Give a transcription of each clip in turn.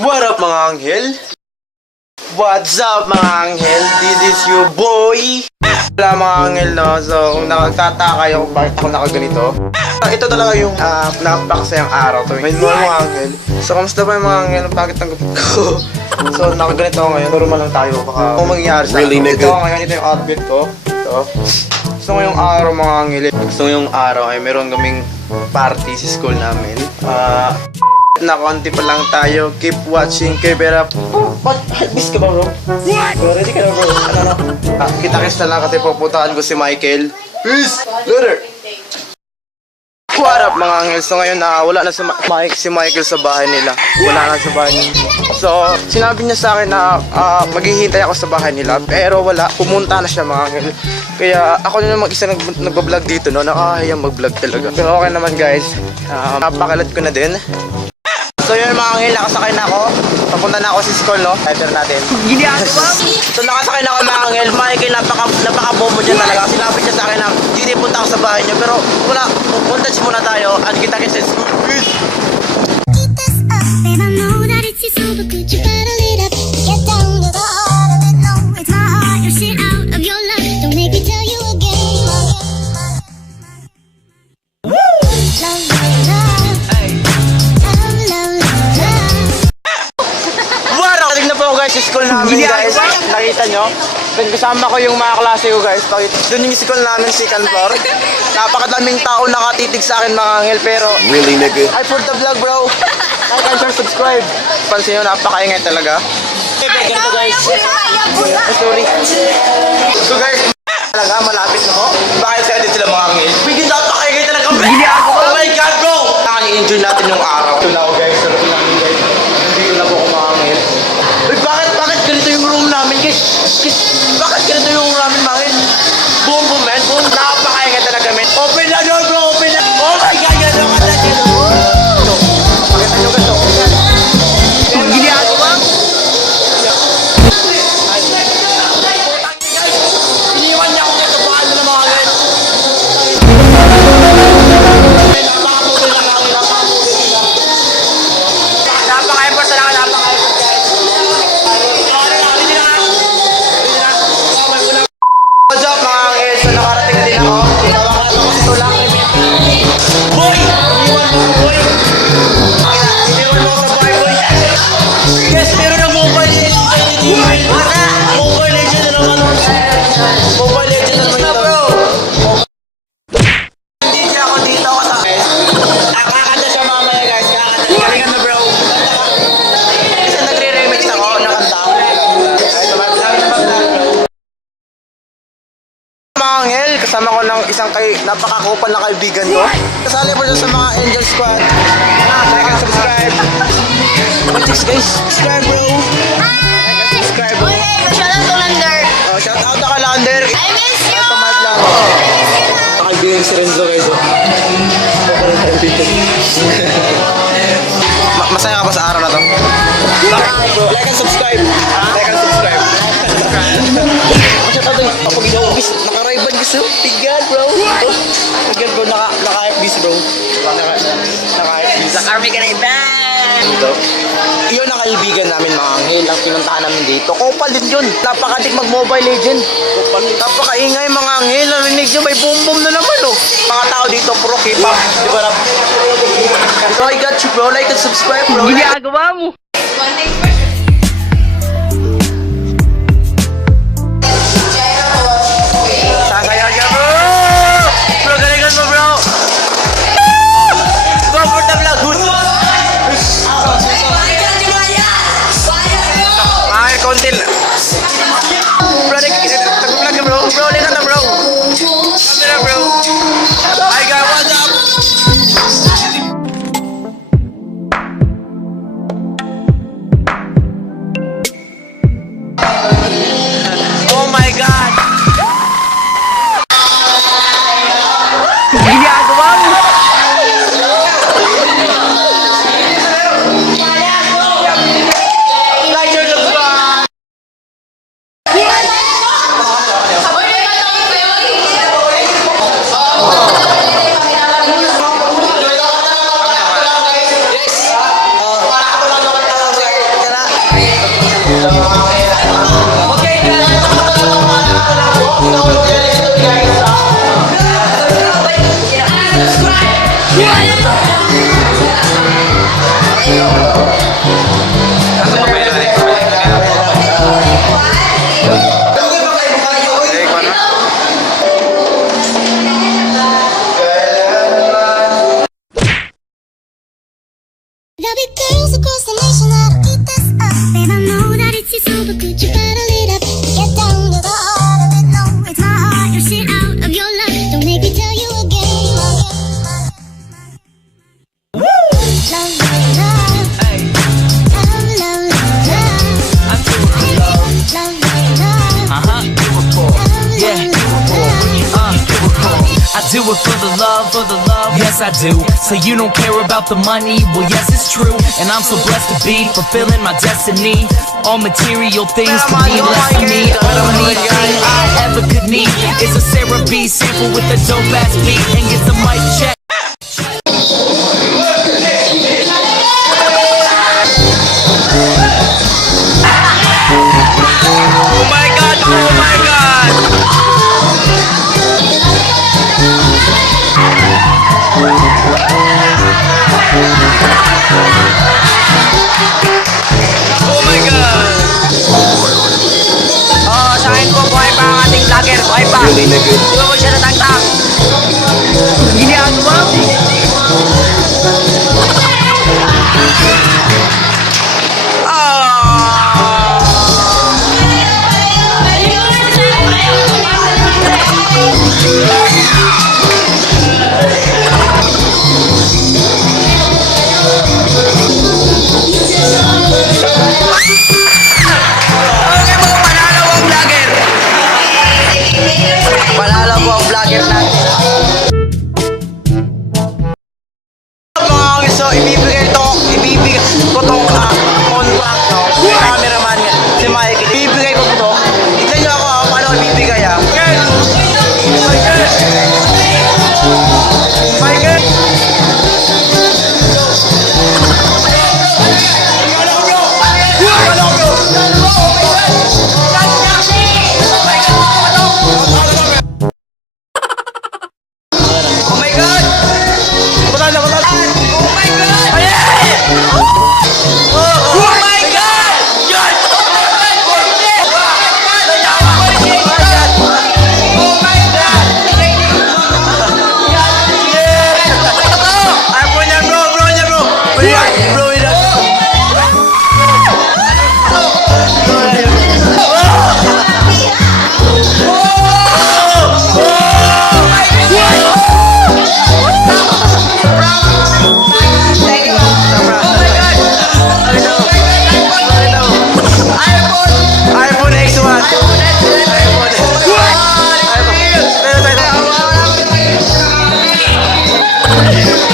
What up mga anghel? What's up mga anghel? This is your boy. Wala mga anghel no. So kung nagtataka kayo kung bakit ako nakaganito, ito talaga yung napakasayang araw to. Ngayon mga anghel. So kamusta ba yung mga anghel? Bakit ang gupit ko? So nakaganito ako ngayon. Normal lang tayo. Baka kung mangyayari sa Really, akin. nigga? Ito ako ngayon. Ito yung outfit ko. Ito. So ngayong araw mga anghel. So ngayong araw ay meron kaming party sa school namin. Na konti pa lang tayo. Keep watching. Kaya what? Miss ka ba bro? Bro, ready ka na bro? Ano? Kita-kits na lang kasi pupuntahan ko si Michael. Peace! Later! What up mga anghel? So ngayon wala na si Michael sa bahay nila. Wala na sa bahay nila. So sinabi niya sa akin na maghihintay ako sa bahay nila. Pero wala, pumunta na siya mga anghel. Kaya ako na mag-isa nagbablog dito no. Nakahayang mag-vlog talaga. Pero okay naman guys. Napakalat ko na din. So yun mga anghel, nakasakay na ako. Papunta na ako sa school no. Driver natin. Ginagawa mo? So nakasakay na ako mga anghel. Michael, napaka-bobo dyan talaga. Sinabi niya sa akin na hindi punta ako sa bahay niya. Pero wala, punta muna tayo. At kita-kits sa school. Peace! Babe, I know that it's so, but could you bottle it up? Get down to the heart of it. No, it's my heart. You're shit out of your love. Don't make me tell you again. Love, love, love. Love, love, love. What up? Tignan po ako guys sa school namin guys. Nakita nyo? Then kasama ko yung mga klase ko guys. Doon yung school namin, second floor. Napakadaming tao nakatitig sa akin mga anghel. Pero Really, nigga? I for the vlog bro. Like and share, subscribe. Pansin nyo, napakaingay talaga. Ganito guys. Sorry. So guys, talaga malapit na ko. Bakit sa edit sila mga anghel? Bigyan napakaingay talaga. Oh my god bro! Nakaka-enjoy natin yung araw. Ito na ako guys. Ito na ako guys. Nandito na po ako mga anghel. Uy, bakit ganito yung room namin guys? Bakit ganito yung room namin mga anghel? Boom boom man. Boom. Napakaingay talaga men. Open na door bro. Open na. Oh my god. Gano'n ka na gano'n. Pakita nyo guys. Ginagawa mo. Iniwan niya ako guys. Paano na mga guys? Napaka-pugil lang ako. Napaka-effort talaga. Napaka-effort guys. What's up mga guys? So nakarating na din ako. Ito lang. Boy! Iniwan mo boy! Iniwan mo sa bahay boy! Guys, meron ng Mobile Legends tayo ni Jimmy. Mobile Legends na naman. Mobile Legends na naman bro. Hindi niya ako dito kasama. Kakanta siya mamaya guys. Kakanta. Galingan na bro. Kasi nagre-remix ako. Nakanta. Ito ba? Mga anghel, kasama ko ng isang napakakupal na kaibigan ko. Kasali po siya sa mga Angel Squad. Like and subscribe. Thanks guys. Subscribe bro. Like and subscribe bro. Oh, shout out na Kalander. I miss you! Pamat lang. Nakaibigan si Renzo guys. Masaya ka ba sa araw na to? Like and subscribe. Like and subscribe. Shout out din. Kapag ino-office, naka-ribbon gusto. Pigan bro. Pigan bro, naka-FBs bro. Naka-FBs. Naka-army ka na iba! Dito. Iyon ang kaibigan namin mga anghel. Ang pinuntahan namin dito. Kopal din yun. Napakadik mag-Mobile Legend. Kopal. Napakaingay mga anghel. Narinig nyo, may boom-boom na naman oh. Mga tao dito, puro K-pop. Di ba rap? So I got you bro. Like and subscribe bro. Ginagawa mo! Sasaya niya bro. Bro, galingan mo bro. Go for the vlog. Good. Ay, konti lang. Bro, nag-vlog ka bro. Bro, ulit na bro. Camera bro. Hi guys, what's up? Okay, kung ano? There'll be girls across the nation that'll eat this up. Babe, I know that it tastes so, but could you bottle it up? Get down to the heart of it. No, it's my heart. You're shit out of your life. Don't make me tell you again. Love, love, love. Hey, Love, love, love, love. I do it, love. Love, love, love. Report. Yeah, report. I do it for the love, yes I do. So you don't care about the money, well yes it's true. And I'm so blessed to be fulfilling my destiny. All material things can mean less to me. Only thing I ever could need is a Sarah B sample with a dope ass beat and get the mic check. Oh my god, oh my god. Oh my god. Oh, sa akin po, buhay pa ang ating vlogger. Buhay pa. Iwan ko siya na tangtang. Ginagawa. Okay po, panalo po ang vlogger. Panalo po ang vlogger natin. Mga gusto, ibibigay ko tong contract no? May cameraman nga, si Michael. Ibibigay ko to. Tignan nyo ako paano ko ibibigay Michael! Oh my God! Patala! Oh my God! Ayan! Oh my God! Yan! Oh my God! Ay, bro niya bro! Bro niya bro! Bro niya! Thank you. Oh my God! iPhone X1!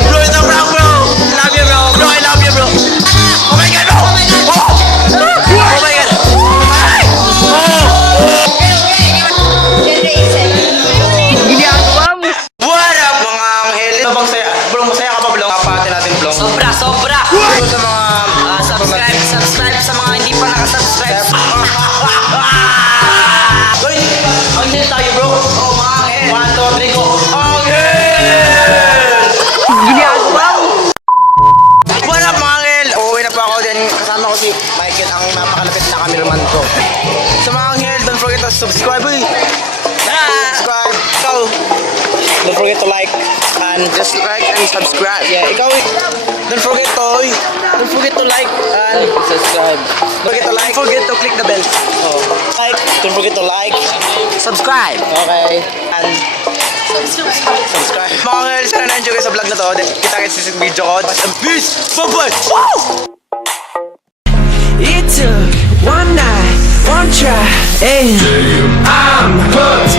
Bro, it's a prank, bro! Love you, bro! Bro, I love you, bro! Oh my God, bro! Oh my God! Ginagawa mo. What up, mga anghel? Ito bang saya? Bro, masaya ka ba, bro? Kapati natin, bro. Sobra, sobra. Bro, sa mga... Subscribe sa mga hindi pa nakasubscribe. Uy! Ang hindi tayo, bro! Oh, mga angel. 1, 2, 3, go! Anghel! Ginagawa mo. What up, mga anghel? Uuwi na pa ako din. Kasama ko si Michael, ang napakalapit na cameraman ko. Sa mga anghel, don't forget to subscribe, uy! Subscribe! Ikaw! Don't forget to like and just like and subscribe. Yeah, ikaw, don't forget to, uy! Don't forget to like and subscribe. Don't forget to like. Don't forget to click the bell. Oh. Like, don't forget to like. Subscribe. Okay. And subscribe. Mga anghel, sana na-enjoy kayo sa vlog na to. Kita-kits sa video ko. And peace! Bye-bye! Wow! It took one night, one try, and I'm hooked.